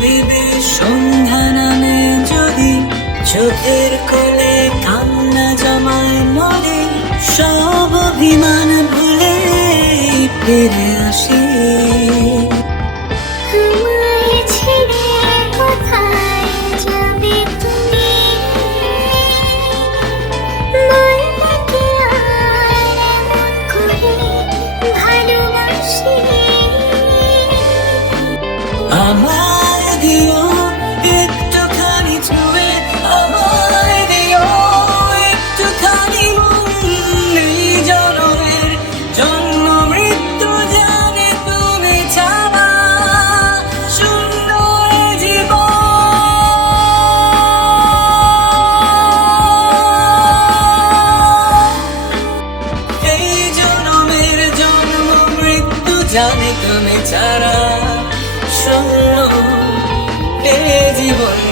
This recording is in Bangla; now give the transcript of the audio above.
ভেবে সন্ধ্যা নামে যদি চোখের কোলে কান্না জমায় মরে সব অভিমান ভুলে ফিরে আসি। আমার দিও একটুখানি ছুঁয়ে আমায় দিও একটুখানি এই জনমের জন্ম মৃত্যু জানে তুমি ছাড়া সুন্দর জীবন এই জনমের জন্ম মৃত্যু জানে তুমি ছাড়া জীবন